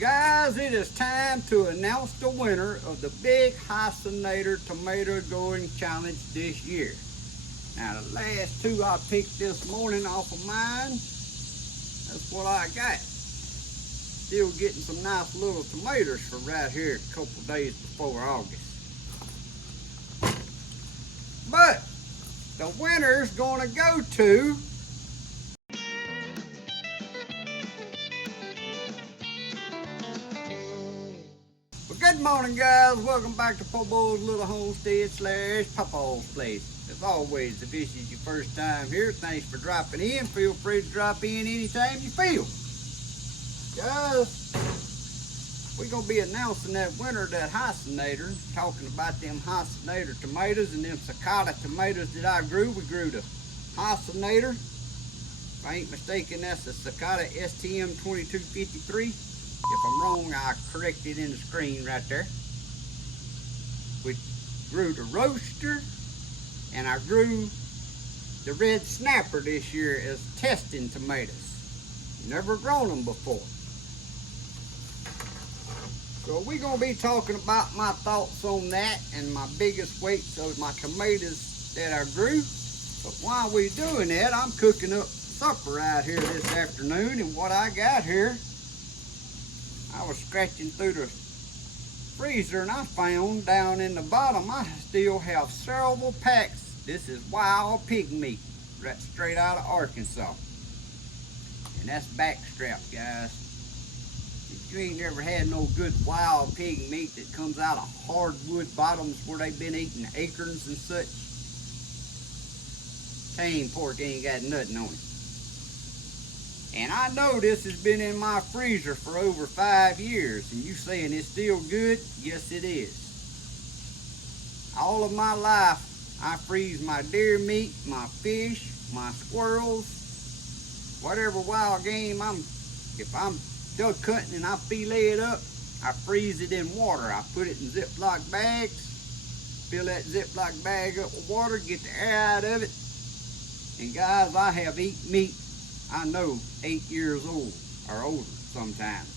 Guys, it is time to announce the winner of the Big Hossinator Tomato Growing Challenge this year. Now, the last two I picked this morning off of mine, that's what I got. Still getting some nice little tomatoes for right here a couple days before August. But the winner's gonna go to good morning, guys. Welcome back to Poorboys Little Homestead / Papaw's place. As always, if this is your first time here, thanks for dropping in. Feel free to drop in anytime you feel. Guys, we're going to be announcing that winner of that Hossinator, talking about them Hossinator tomatoes and them cicada tomatoes that I grew. We grew the Hossinator. If I ain't mistaken, that's the cicada STM 2253. If I'm wrong, I correct it in the screen right there. We grew the roaster, and I grew the red snapper this year as testing tomatoes. Never grown them before. So we're going to be talking about my thoughts on that and my biggest weights of my tomatoes that I grew. But while we're doing that, I'm cooking up supper out here this afternoon, and what I got here, I was scratching through the freezer and I found down in the bottom I still have several packs. This is wild pig meat, right straight out of Arkansas. And that's backstrap, guys. If you ain't never had no good wild pig meat that comes out of hardwood bottoms where they've been eating acorns and such, tame pork ain't got nothing on it. And I know this has been in my freezer for over 5 years, and you saying it's still good? Yes, it is. All of my life, I freeze my deer meat, my fish, my squirrels, whatever wild game if I'm duck hunting and I fillet it up, I freeze it in water. I put it in Ziploc bags, fill that Ziploc bag up with water, get the air out of it. And guys, I have eaten meat, I know, 8 years old or older sometimes.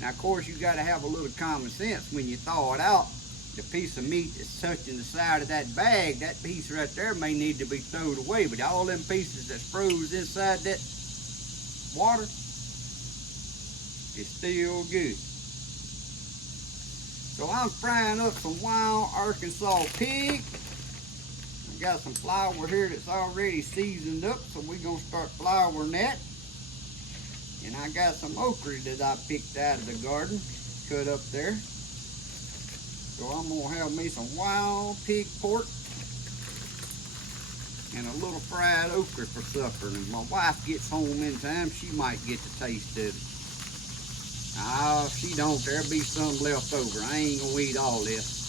Now, of course, you got to have a little common sense when you thaw it out. The piece of meat that's touching the side of that bag, that piece right there may need to be thrown away. But all them pieces that's froze inside that water is still good. So I'm frying up some wild Arkansas pig. I got some flour here that's already seasoned up, so we're going to start flouring that. And I got some okra that I picked out of the garden, cut up there. So I'm going to have me some wild pig pork and a little fried okra for supper. And if my wife gets home in time, she might get the taste of it. If she don't, there'll be some left over. I ain't going to eat all this.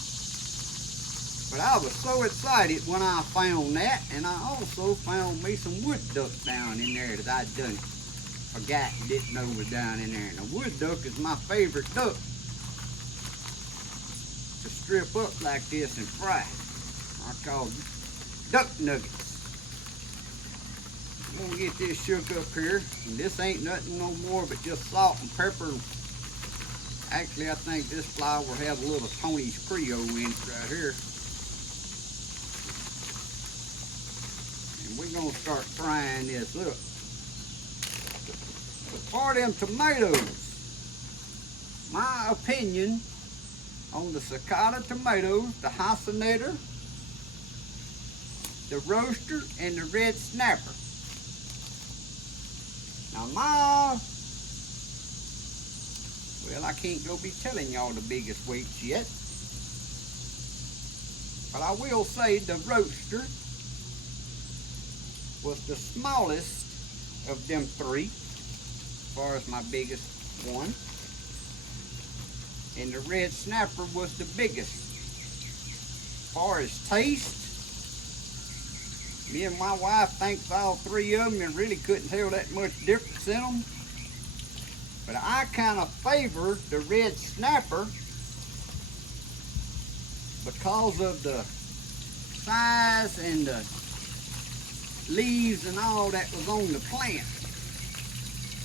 But I was so excited when I found that, and I also found me some wood duck down in there that I'd done forgot and didn't know was down in there. And the wood duck is my favorite duck to strip up like this and fry. I call them duck nuggets. I'm gonna get this shook up here, and this ain't nothing no more but just salt and pepper. Actually, I think this flour has a little Tony's Creole in it right here. We're going to start frying this up. But for them tomatoes, my opinion on the cicada tomatoes, the Hossinator, the roaster, and the red snapper. Now I can't go be telling y'all the biggest weights yet. But I will say the roaster was the smallest of them three, as far as my biggest one. And the red snapper was the biggest. As far as taste, me and my wife thinks all three of them and really couldn't tell that much difference in them. But I kind of favor the red snapper because of the size and the leaves and all that was on the plant.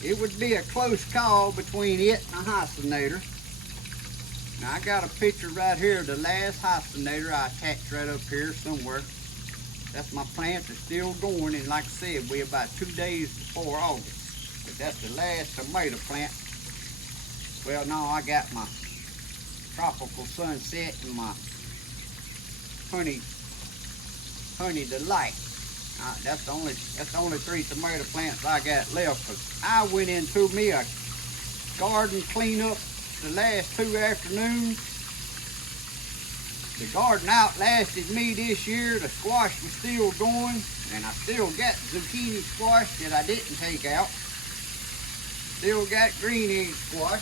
it would be a close call between it and a Hossinator. Now I got a picture right here of the last Hossinator I attached right up here somewhere. That's my plants are still going, and like I said, we're about 2 days before August. But that's the last tomato plant. Well, no, I got my tropical sunset and my honey delight. That's the only 3 tomato plants I got left. Cause I went into me a garden cleanup the last 2 afternoons. The garden outlasted me this year. The squash was still going, and I still got zucchini squash that I didn't take out. Still got green egg squash.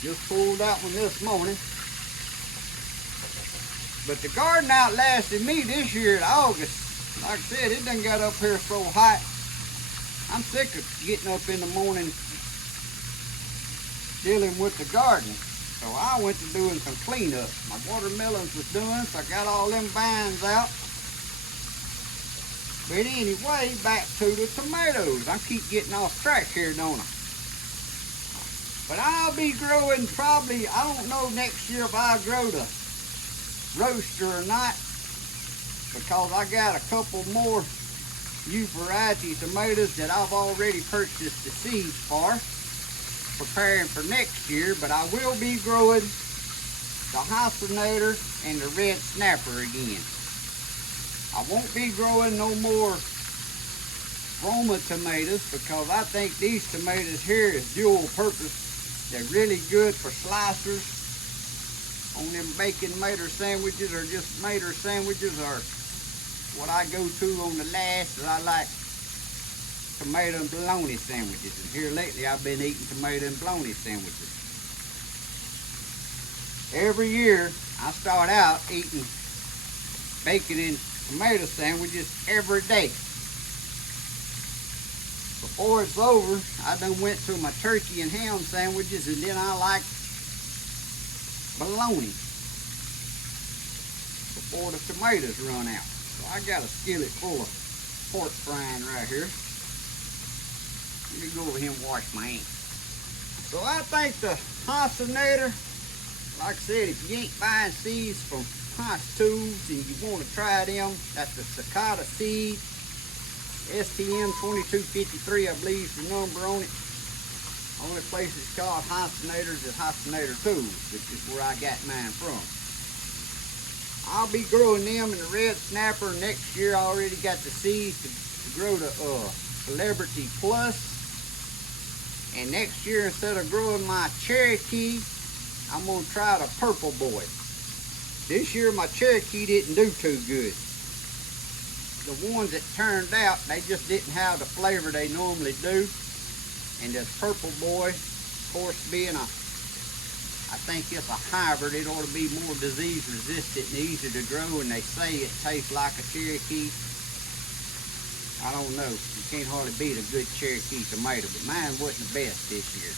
Just pulled that one this morning. But the garden outlasted me this year in August. Like I said, it done got up here so hot. I'm sick of getting up in the morning dealing with the garden. So I went to doing some cleanup. My watermelons was done, so I got all them vines out. But anyway, back to the tomatoes. I keep getting off track here, don't I? But I'll be growing probably, I don't know next year if I'll grow the roaster or not, because I got a couple more new variety tomatoes that I've already purchased the seeds for, preparing for next year. But I will be growing the Hossinator and the red snapper again. I won't be growing no more Roma tomatoes, because I think these tomatoes here is dual purpose. They're really good for slicers on them bacon mater sandwiches, or just mater sandwiches, or what I go to on the last is I like tomato and bologna sandwiches. And here lately I've been eating tomato and bologna sandwiches. Every year I start out eating bacon and tomato sandwiches every day. Before it's over, I done went to my turkey and ham sandwiches, and then I like bologna before the tomatoes run out. So I got a skillet full of pork frying right here. Let me go over here and wash my hands. So I think the Hossinator, like I said, if you ain't buying seeds from Hoss Tools and you want to try them, that's the cicada seed. STM 2253, I believe, is the number on it. Only place it's called Hossinators is Hossinator Tools, which is where I got mine from. I'll be growing them in the red snapper next year. I already got the seeds to grow the Celebrity Plus. And next year, instead of growing my Cherokee, I'm going to try the Purple Boy. This year, my Cherokee didn't do too good. The ones that turned out, they just didn't have the flavor they normally do. And this Purple Boy, of course, being I think it's a hybrid, it ought to be more disease resistant and easier to grow, and they say it tastes like a Cherokee. I don't know, you can't hardly beat a good Cherokee tomato, but mine wasn't the best this year.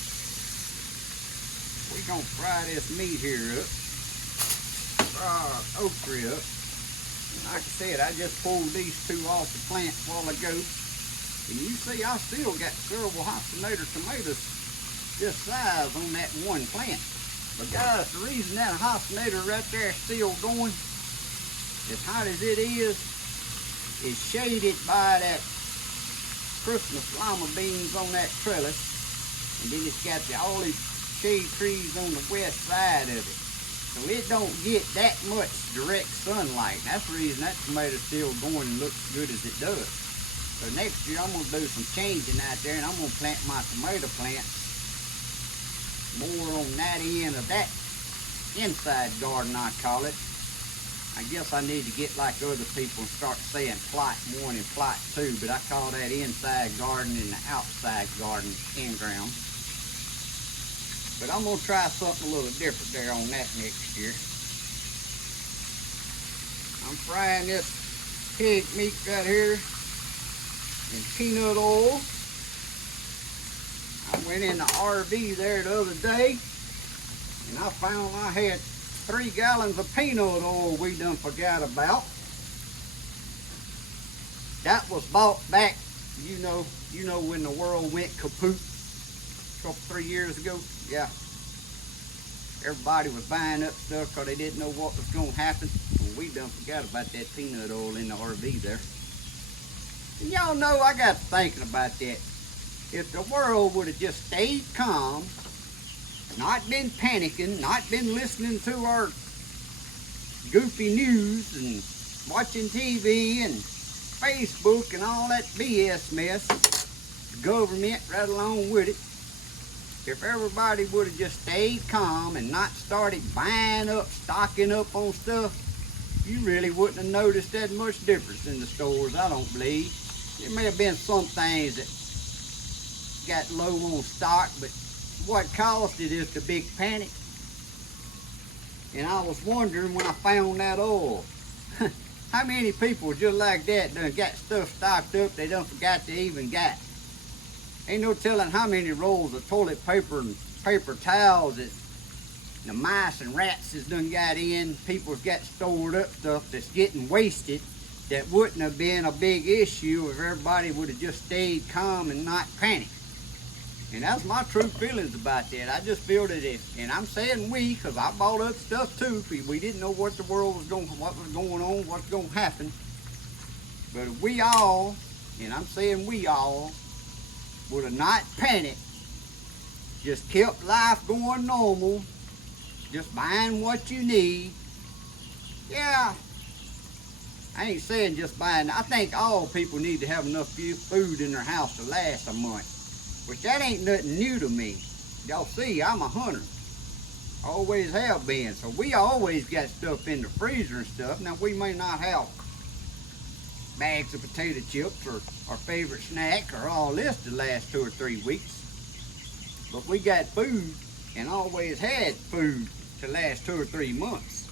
We're gonna fry this meat here up, fry our okra up. Like I said, I just pulled these 2 off the plant a while ago. And you see, I still got several Hossinator tomatoes this size on that one plant. But guys, the reason that Hossinator right there is still going, as hot as it is shaded by that Christmas lima beans on that trellis. And then it's got the olive shade trees on the west side of it. So it don't get that much direct sunlight. And that's the reason that tomato's still going and looks good as it does. So next year I'm going to do some changing out there, and I'm going to plant my tomato plants more on that end of that inside garden, I call it. I guess I need to get like other people and start saying plot 1 and plot 2, but I call that inside garden and the outside garden in ground. But I'm going to try something a little different there on that next year. I'm frying this pig meat right here in peanut oil. I went in the RV there the other day, and I found I had 3 gallons of peanut oil we done forgot about. That was bought back You know when the world went kaput a couple, 3 years ago? Yeah. Everybody was buying up stuff because they didn't know what was going to happen. Well, we done forgot about that peanut oil in the RV there. And y'all know, I got to thinking about that. If the world would have just stayed calm, not been panicking, not been listening to our goofy news and watching TV and Facebook and all that BS mess, government right along with it, if everybody would have just stayed calm and not started buying up, stocking up on stuff, you really wouldn't have noticed that much difference in the stores, I don't believe. There may have been some things that got low on stock, but what caused it is the big panic. And I was wondering when I found that oil, how many people just like that done got stuff stocked up they done forgot to even got. Ain't no telling how many rolls of toilet paper and paper towels that the mice and rats has done got in. People's got stored up stuff that's getting wasted that wouldn't have been a big issue if everybody would have just stayed calm and not panicked. And that's my true feelings about that. I just feel that and I'm saying we, because I bought up stuff too, because we didn't know what the world was going, what was going on, what's going to happen. But if we all, and I'm saying we all, would have not panicked, just kept life going normal, just buying what you need. Yeah, I ain't saying just buying. I think all people need to have enough food in their house to last a month, which that ain't nothing new to me. Y'all see, I'm a hunter. Always have been. So we always got stuff in the freezer and stuff. Now we may not have bags of potato chips or our favorite snack or all this to last 2 or 3 weeks. But we got food and always had food to last 2 or 3 months.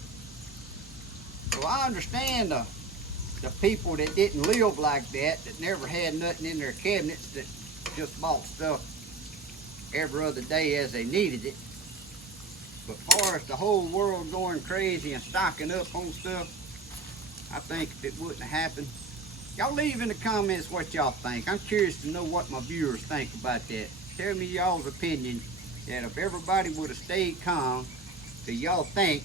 So I understand the people that didn't live like that never had nothing in their cabinets, that just bought stuff every other day as they needed it. But as far as the whole world going crazy and stocking up on stuff, I think if it wouldn't have happened, y'all leave in the comments what y'all think. I'm curious to know what my viewers think about that. Tell me y'all's opinion, that if everybody would have stayed calm, do y'all think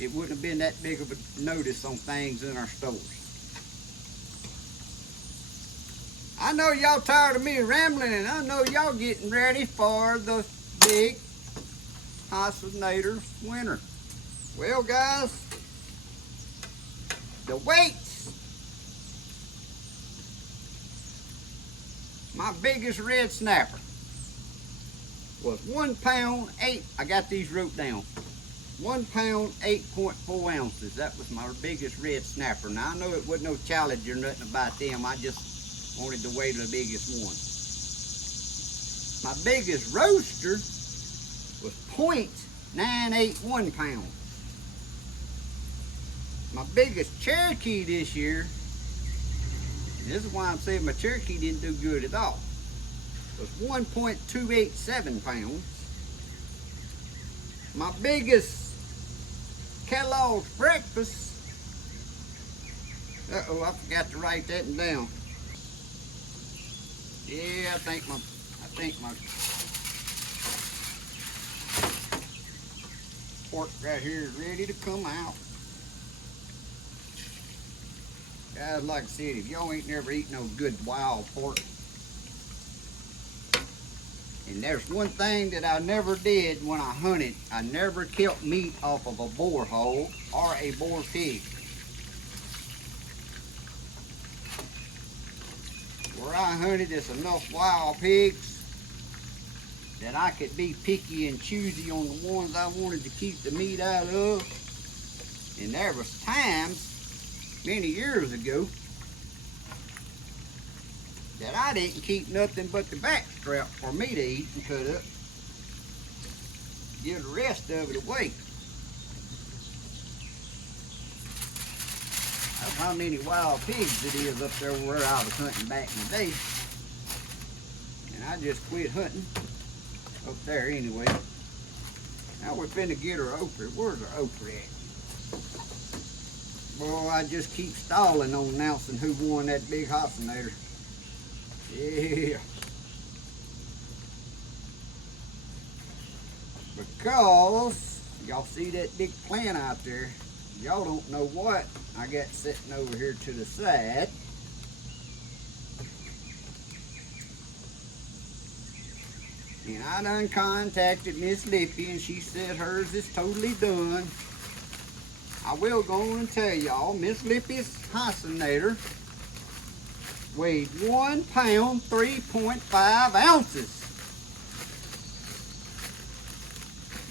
it wouldn't have been that big of a notice on things in our stores? I know y'all tired of me rambling, and I know y'all getting ready for the Big Hossinator winter. Well, guys, the weights. My biggest red snapper was 1 pound 8. I got these wrote down. 1 pound 8.4 ounces. That was my biggest red snapper. Now I know it wasn't no challenge or nothing about them. I just wanted to weigh the biggest one. My biggest roaster was 0.981 pounds. My biggest Cherokee this year, and this is why I'm saying my Cherokee didn't do good at all, was 1.287 pounds. My biggest Kellogg's breakfast, uh-oh, I forgot to write that down. Yeah, I think my pork right here is ready to come out. Guys, like I said, if y'all ain't never eaten no good wild pork, and there's one thing that I never did when I hunted, I never kept meat off of a boar hole or a boar pig. Where I hunted, there's enough wild pigs that I could be picky and choosy on the ones I wanted to keep the meat out of. And there was times, many years ago, that I didn't keep nothing but the back strap for me to eat and cut up. Give the rest of it away. That's how many wild pigs it is up there where I was hunting back in the day. And I just quit hunting up there anyway. Now we're finna get our okra. Where's our okra at? Boy, I just keep stalling on announcing who won that Big Hossinator. Yeah. Because y'all see that big plant out there. Y'all don't know what I got sitting over here to the side. And I done contacted Miss Lippy and she said hers is totally done. I will go on and tell y'all, Miss Lippy's Hossinator weighed 1 pound, 3.5 ounces.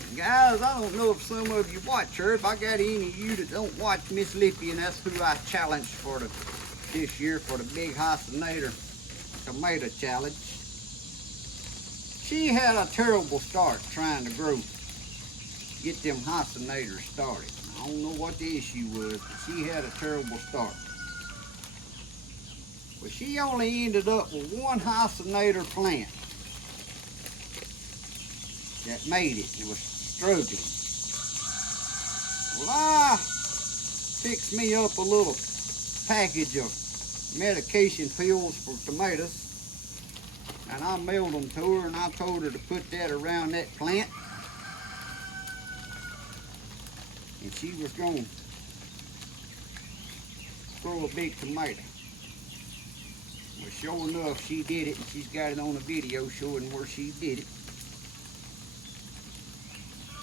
And guys, I don't know if some of you watch her. If I got any of you that don't watch Miss Lippy, and that's who I challenged for this year for the Big Hossinator Tomato Challenge. She had a terrible start trying to get them Hossinators started. I don't know what the issue was, but she had a terrible start. Well, she only ended up with one Hossinator plant that made it. It was struggling. Well, I fixed me up a little package of medication pills for tomatoes, and I mailed them to her, and I told her to put that around that plant. And she was going to grow a big tomato. Well, sure enough, she did it, and she's got it on a video showing where she did it.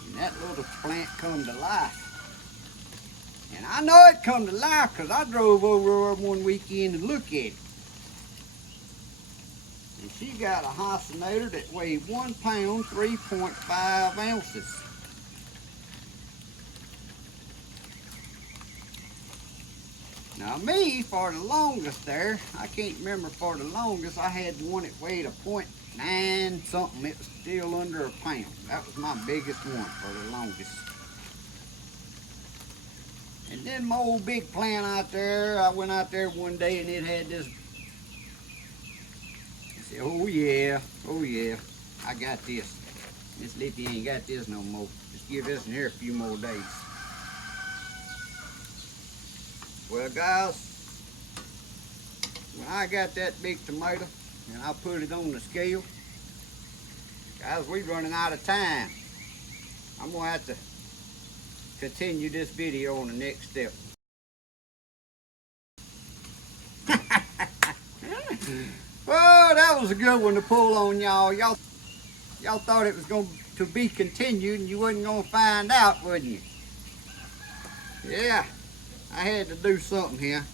And that little plant come to life. And I know it come to life because I drove over there one weekend to look at it. And she got a Hossinator that weighed 1 pound, 3.5 ounces. Now me, for the longest there, I can't remember for the longest, I had one that weighed a 0.9 something. It was still under a pound. That was my biggest one for the longest. And then my old big plant out there, I went out there one day and it had this. I said, oh yeah, I got this. Miss Lippy ain't got this no more. Just give this in here a few more days. Well guys, when I got that big tomato and I put it on the scale, guys, we're running out of time. I'm gonna have to continue this video on the next step. Oh, that was a good one to pull on y'all. Y'all thought it was going to be continued and you wasn't gonna find out, wouldn't you? Yeah. I had to do something here.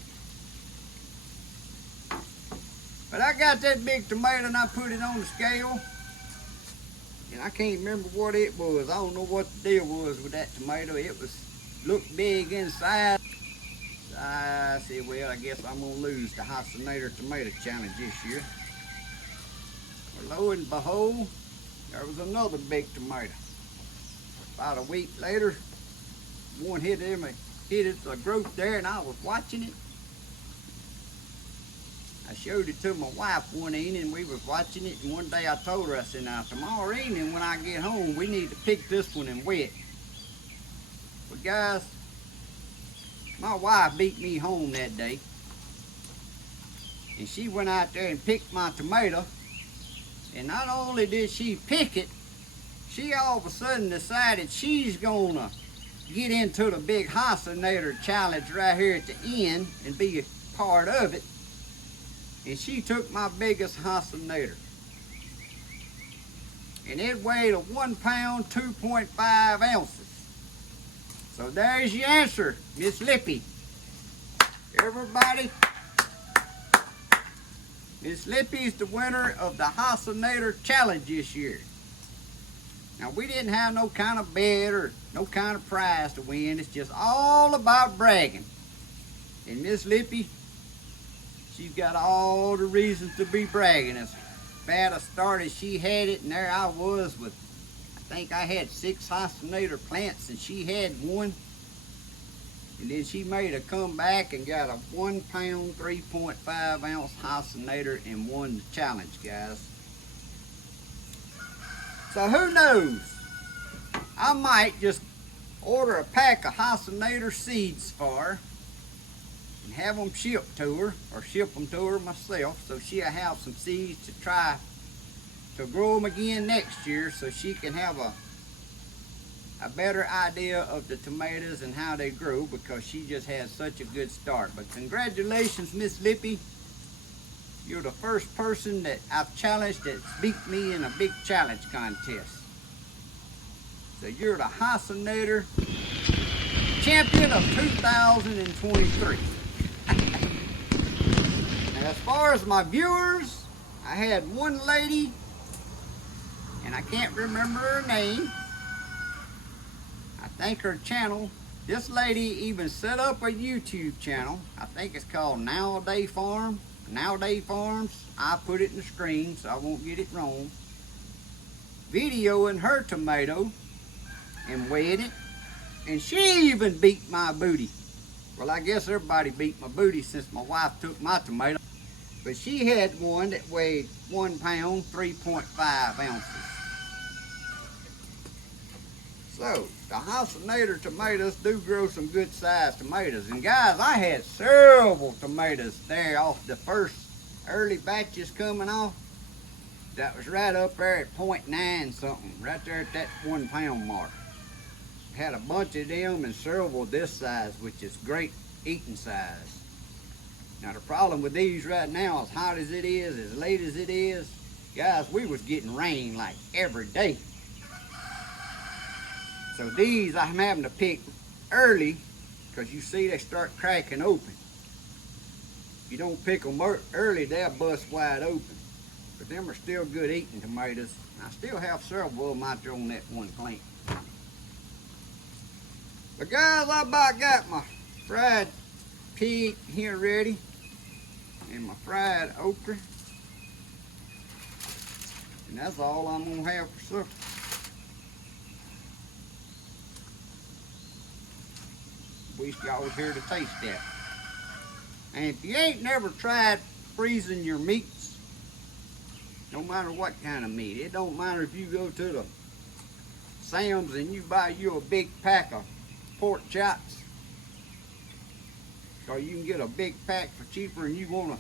But I got that big tomato and I put it on the scale. And I can't remember what it was. I don't know what the deal was with that tomato. It looked big inside. So I said, well, I guess I'm going to lose the Hossinator Tomato Challenge this year. Well, lo and behold, there was another big tomato. About a week later, one hit its growth there, and I was watching it. I showed it to my wife one evening, and we was watching it, and one day I told her, I said, now tomorrow evening when I get home, we need to pick this one and wet. But guys, my wife beat me home that day, and she went out there and picked my tomato, and not only did she pick it, she all of a sudden decided she's gonna get into the Big Hossinator Challenge right here at the end and be a part of it. And she took my biggest Hossinator. And it weighed a 1 pound, 2.5 ounces. So there's your answer, Miss Lippy. Everybody, Miss Lippy's the winner of the Hossinator Challenge this year. Now, we didn't have no kind of bet or no kind of prize to win. It's just all about bragging. And Miss Lippy, she's got all the reasons to be bragging. As bad a start as she had it, and there I was with, I think I had 6 Hossinator plants and she had 1. And then she made a comeback and got a 1 pound, 3.5 ounce Hossinator and won the challenge, guys. So who knows? I might just order a pack of Hossinator seeds for her and have them shipped to her, or ship them to her myself, so she'll have some seeds to try to grow them again next year, so she can have a better idea of the tomatoes and how they grow, because she just had such a good start. But congratulations, Miss Lippy. You're the first person that I've challenged that's beat me in a big challenge contest. So you're the Hossinator champion of 2023. Now, as far as my viewers, I had one lady, and I can't remember her name. I think her channel, this lady even set up a YouTube channel. I think it's called Nowadays Farms. I put it in the screen so I won't get it wrong. Videoing her tomato and weighed it. And she even beat my booty. Well, I guess everybody beat my booty since my wife took my tomato. But she had one that weighed 1 pound, 3.5 ounces. So, the Hossinator tomatoes do grow some good sized tomatoes. And guys, I had several tomatoes there off the first early batches coming off. That was right up there at 0.9 something, right there at that 1 pound mark. Had a bunch of them and several this size, which is great eating size. Now the problem with these right now, as hot as it is, as late as it is, guys, we was getting rain like every day. So these I'm having to pick early, because you see they start cracking open. If you don't pick them early, they'll bust wide open. But them are still good eating tomatoes. I still have several of them out there on that one plant. But guys, I about got my fried pig here ready, and my fried okra. And that's all I'm gonna have for supper. Wish y'all was here to taste that. And if you ain't never tried freezing your meats, no matter what kind of meat, it don't matter if you go to the Sam's and you buy you a big pack of pork chops, or you can get a big pack for cheaper, and you want to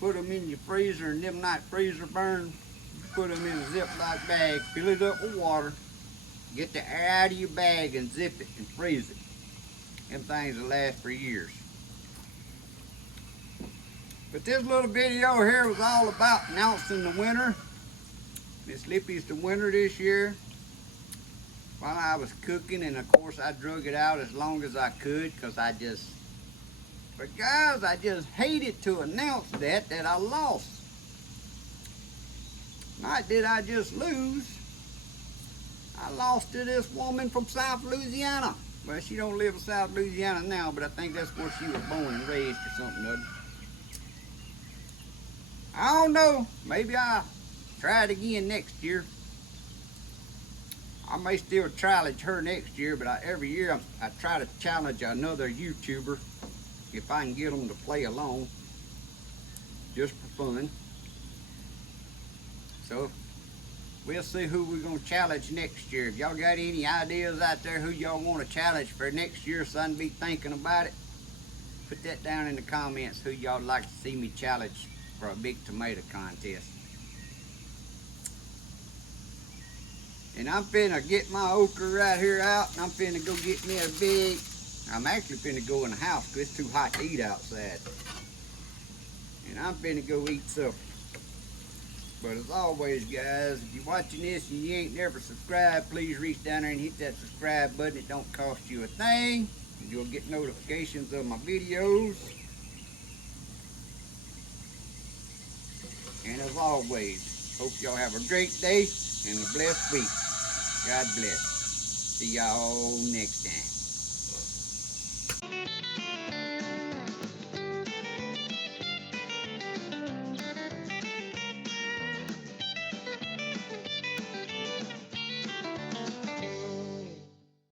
put them in your freezer, and them not freezer burn, you put them in a Ziploc bag, fill it up with water, get the air out of your bag and zip it and freeze it. Them things will last for years. But this little video here was all about announcing the winner. Miss Lippy's the winner this year. While I was cooking, and of course I drug it out as long as I could, because but guys, I just hated to announce that I lost. Not did I just lose, I lost to this woman from South Louisiana. Well, she don't live in South Louisiana now, but I think that's where she was born and raised or something other. I don't know, maybe I'll try it again next year. I may still challenge her next year, but every year I try to challenge another YouTuber if I can get them to play along, just for fun. So we'll see who we're gonna challenge next year. If y'all got any ideas out there who y'all want to challenge for next year, so I can be thinking about it, put that down in the comments who y'all like to see me challenge for a big tomato contest. And I'm finna get my okra right here out, and I'm finna go get me a big, I'm actually finna go in the house because it's too hot to eat outside. And I'm finna go eat supper. But as always, guys, if you're watching this and you ain't never subscribed, please reach down there and hit that subscribe button. It don't cost you a thing. You'll get notifications of my videos. And as always, hope y'all have a great day and a blessed week. God bless. See y'all next time.